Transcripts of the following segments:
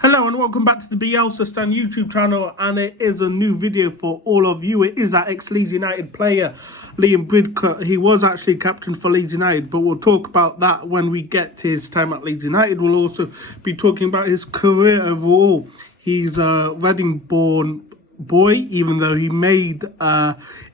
Hello and welcome back to the Bielsa Stand YouTube channel, and it is a new video for all of you. It is that ex-Leeds United player, Liam Bridcutt. He was actually captain for Leeds United, but we'll talk about that when we get to his time at Leeds United. We'll also be talking about his career overall. He's a Reading-born boy, even though he made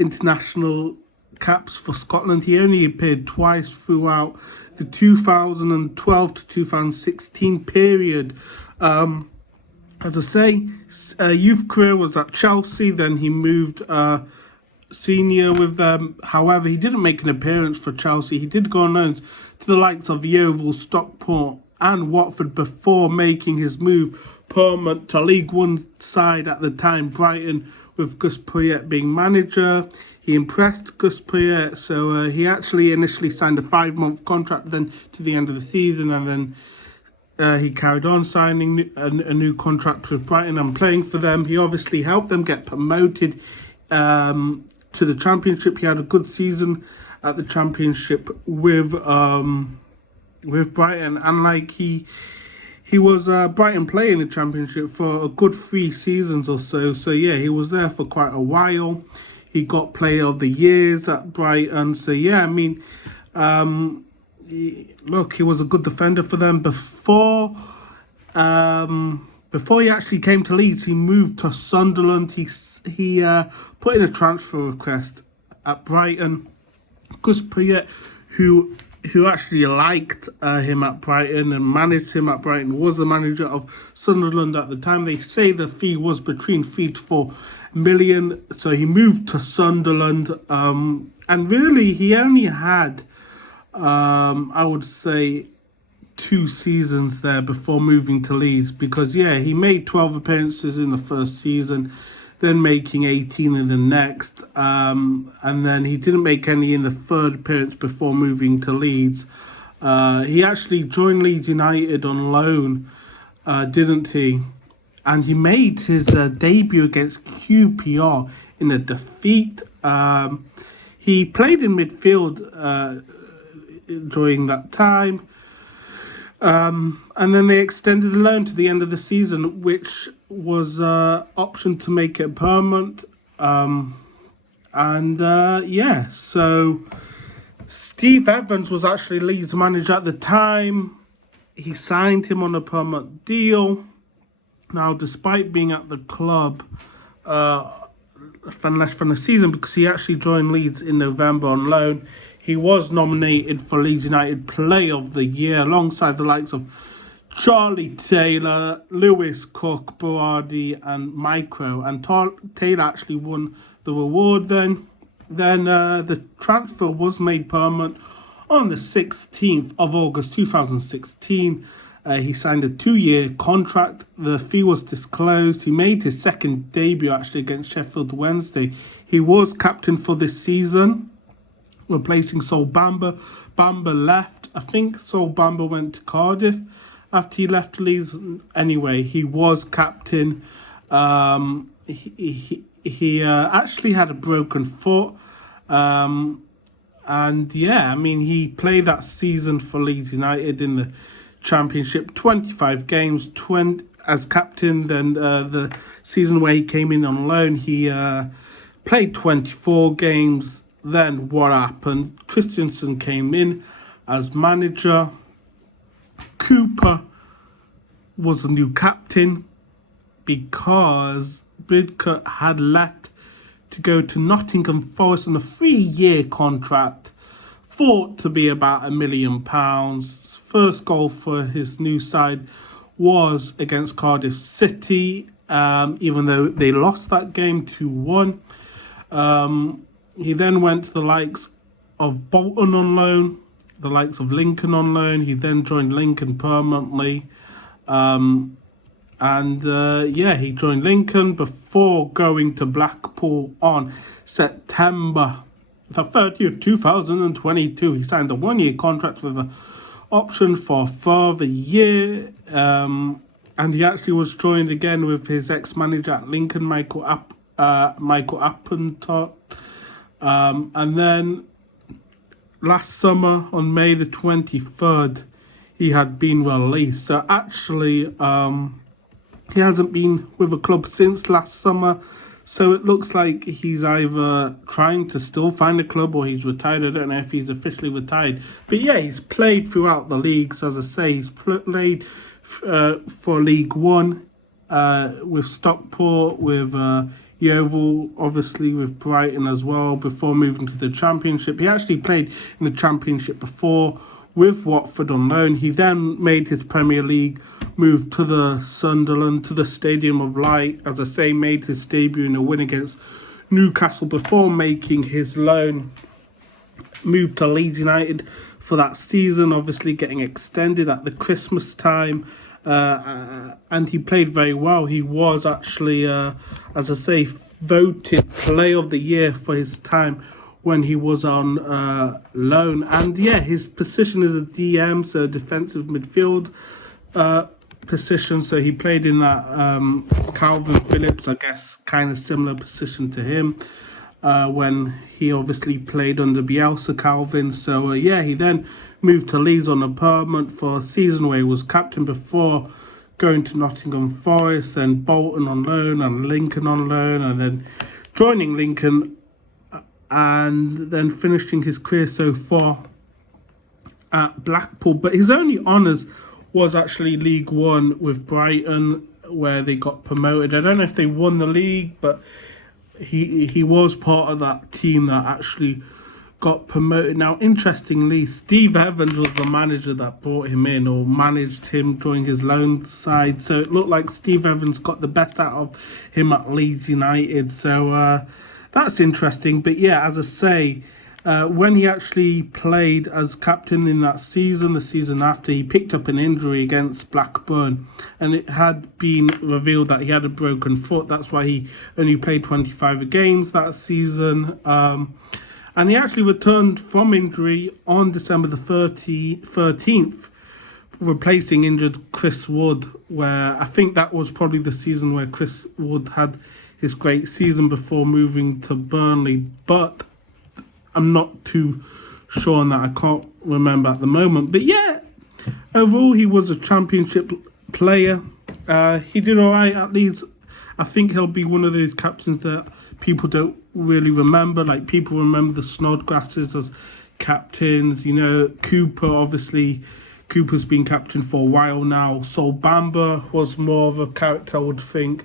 international caps for Scotland. He only appeared twice throughout the 2012 to 2016 period. As I say, youth career was at Chelsea, then he moved senior with them. However, he didn't make an appearance for Chelsea. He did go on loan to the likes of Yeovil, Stockport and Watford before making his move permanent to League One side at the time, Brighton, with Gus Poyet being manager. He impressed Gus Poyet, so he actually initially signed a 5-month contract then to the end of the season, and then he carried on signing a new contract with Brighton and playing for them. He obviously helped them get promoted to the Championship. He had a good season at the Championship with Brighton, and he was Brighton player in the Championship for a good 3 seasons or so. So yeah, he was there for quite a while. He got Player of the Years at Brighton. So yeah, I mean, look, he was a good defender for them before he actually came to Leeds. He moved to Sunderland. He put in a transfer request at Brighton. Gus Poyet, who actually liked him at Brighton and managed him at Brighton, was the manager of Sunderland at the time. They say the fee was between 3 to 4 million. So he moved to Sunderland, and really he only had I would say 2 seasons there before moving to Leeds, because yeah, he made 12 appearances in the first season, then making 18 in the next, and then he didn't make any in the third appearance before moving to Leeds. He actually joined Leeds United on loan, didn't he? And he made his debut against QPR in a defeat. He played in midfield during that time, and then they extended the loan to the end of the season, which was option to make it permanent. Yeah, so Steve Evans was actually Leeds manager at the time. He signed him on a permanent deal. Now, despite being at the club for less than a season, because he actually joined Leeds in November on loan, he was nominated for Leeds United Player of the Year alongside the likes of Charlie Taylor, Lewis Cook, Berardi and Micro. And Taylor actually won the reward then. Then the transfer was made permanent on the 16th of August 2016. He signed a 2-year contract. The fee was disclosed. He made his second debut actually against Sheffield Wednesday. He was captain for this season, replacing Sol Bamba. Bamba left. I think Sol Bamba went to Cardiff after he left Leeds. Anyway, he was captain. He actually had a broken foot. And yeah, I mean, he played that season for Leeds United in the Championship, 25 games, 20 as captain. Then the season where he came in on loan, he played 24 games. Then what happened? Christensen came in as manager. Cooper was the new captain because Bridcutt had left to go to Nottingham Forest on a 3-year contract, thought to be about £1 million. First goal for his new side was against Cardiff City, even though they lost that game 2-1. He then went to the likes of Bolton on loan, the likes of Lincoln on loan. He then joined Lincoln permanently. Yeah, he joined Lincoln before going to Blackpool on September the 30th, 2022. He signed a 1-year contract with an option for a further year. And he actually was joined again with his ex-manager at Lincoln, Michael Appentott. And then last summer, on May the 23rd, he had been released. So actually, He hasn't been with a club since last summer, so it looks like he's either trying to still find a club or he's retired. I don't know if he's officially retired. But yeah, he's played throughout the leagues, as I say. He's played for League One with Stockport, with Yeovil, obviously with Brighton as well, before moving to the Championship. He actually played in the Championship before with Watford on loan. He then made his Premier League move to the Sunderland, to the Stadium of Light. As I say, made his debut in a win against Newcastle before making his loan move to Leeds United for that season, obviously getting extended at the Christmas time. And he played very well. He was actually, as I say, voted Player of the Year for his time when he was on loan. And yeah, his position is a DM, so defensive midfield position. So he played in that Calvin Phillips, I guess, kind of similar position to him when he obviously played under Bielsa Calvin. So yeah, he then moved to Leeds on a permanent for a season where he was captain before going to Nottingham Forest, then Bolton on loan and Lincoln on loan, and then joining Lincoln and then finishing his career so far at Blackpool. But his only honours was actually League One with Brighton, where they got promoted. I don't know if they won the league, but he was part of that team that actually got promoted. Now, interestingly, Steve Evans was the manager that brought him in, or managed him during his loan side. So it looked like Steve Evans got the best out of him at Leeds United. So that's interesting. But yeah, as I say, when he actually played as captain in that season, the season after, he picked up an injury against Blackburn, and it had been revealed that he had a broken foot. That's why he only played 25 games that season. And he actually returned from injury on December the 13th, replacing injured Chris Wood, where I think that was probably the season where Chris Wood had his great season before moving to Burnley. But I'm not too sure on that. I can't remember at the moment. But yeah, overall, he was a Championship player. He did all right at Leeds. I think he'll be one of those captains that people don't really remember. Like, people remember the Snodgrasses as captains. You know, Cooper, obviously. Cooper's been captain for a while now. Sol Bamba was more of a character, I would think.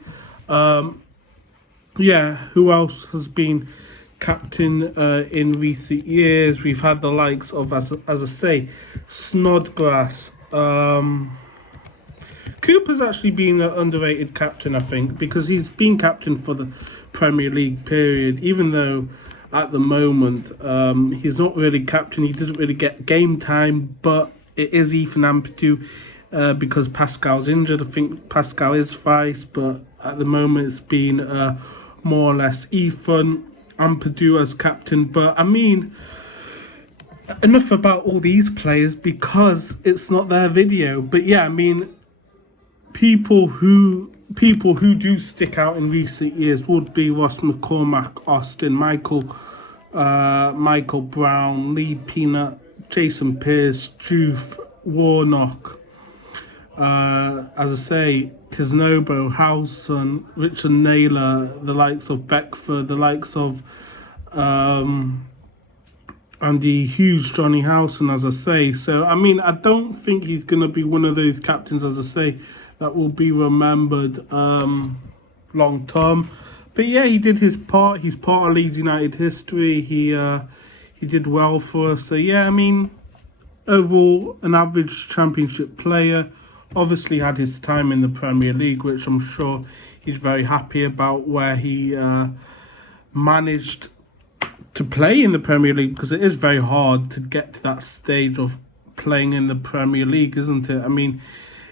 Yeah, who else has been captain in recent years? We've had the likes of, as I say, Snodgrass. Cooper's actually been an underrated captain, I think, because he's been captain for the Premier League period, even though at the moment he's not really captain. He doesn't really get game time, but it is Ethan Ampadu because Pascal's injured. I think Pascal is vice, but at the moment it's been more or less Ethan Ampadu as captain. But I mean, enough about all these players because it's not their video. But yeah, I mean, people who do stick out in recent years would be Ross McCormack, Austin, Michael Brown, Lee Peanut, Jason Pearce, Juve, Warnock, as I say, Tisnobo, Howson, Richard Naylor, the likes of Beckford, the likes of Andy Hughes, Johnny Howson, as I say. So, I mean, I don't think he's going to be one of those captains, as I say, that will be remembered long term. But yeah, he did his part. He's part of Leeds United history. He did well for us. So yeah, I mean, overall, an average Championship player. Obviously had his time in the Premier League, which I'm sure he's very happy about, where he managed to play in the Premier League, because it is very hard to get to that stage of playing in the Premier League, isn't it? I mean,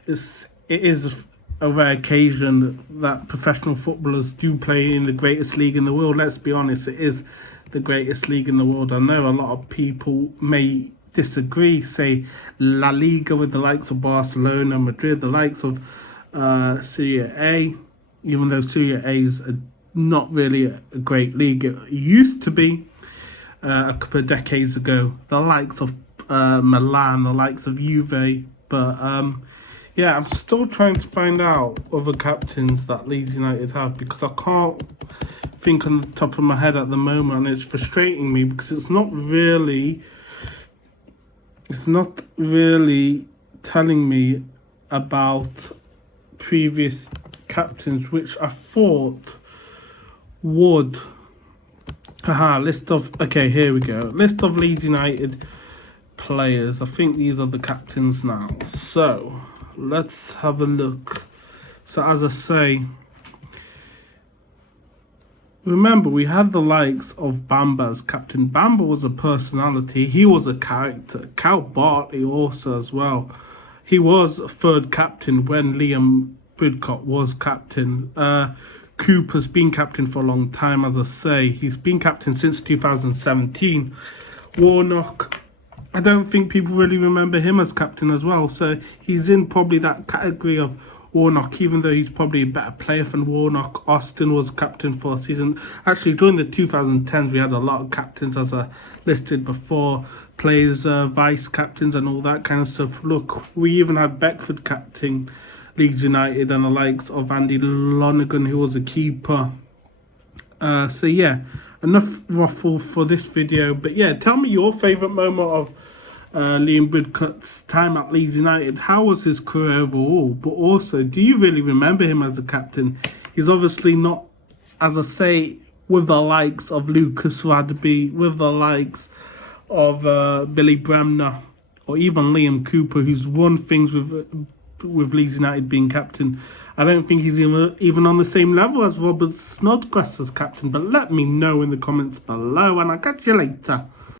it is a rare occasion that professional footballers do play in the greatest league in the world. Let's be honest, it is the greatest league in the world. I know a lot of people may disagree, say La Liga with the likes of Barcelona, Madrid, the likes of Serie A, even though Serie A is not really a great league. It used to be a couple of decades ago, the likes of Milan, the likes of Juve, but yeah, I'm still trying to find out other captains that Leeds United have, because I can't think on the top of my head at the moment, and it's frustrating me because it's not really telling me about previous captains, which I thought would. List of, okay, here we go. List of Leeds United players. I think these are the captains now. So let's have a look. So as I say, remember we had the likes of Bamba as captain. Bamba was a personality. He was a character. Cal Bartley also as well. He was third captain when Liam Bridcutt was captain. Cooper's been captain for a long time, as I say. He's been captain since 2017. Warnock, I don't think people really remember him as captain as well. So he's in probably that category of Warnock, even though he's probably a better player than Warnock. Austin was captain for a season. Actually, during the 2010s, we had a lot of captains, as I listed before. Players, vice captains and all that kind of stuff. Look, we even had Beckford captain Leeds United, and the likes of Andy Lonergan, who was a keeper. So yeah, enough ruffle for this video. But yeah, tell me your favourite moment of Liam Bridcutt's time at Leeds United. How was his career overall? But also, do you really remember him as a captain? He's obviously not, as I say, with the likes of Lucas Radby, with the likes of Billy Bremner, or even Liam Cooper, who's won things with Leeds United being captain. I don't think he's even on the same level as Robert Snodgrass as captain. But let me know in the comments below, and I'll catch you later.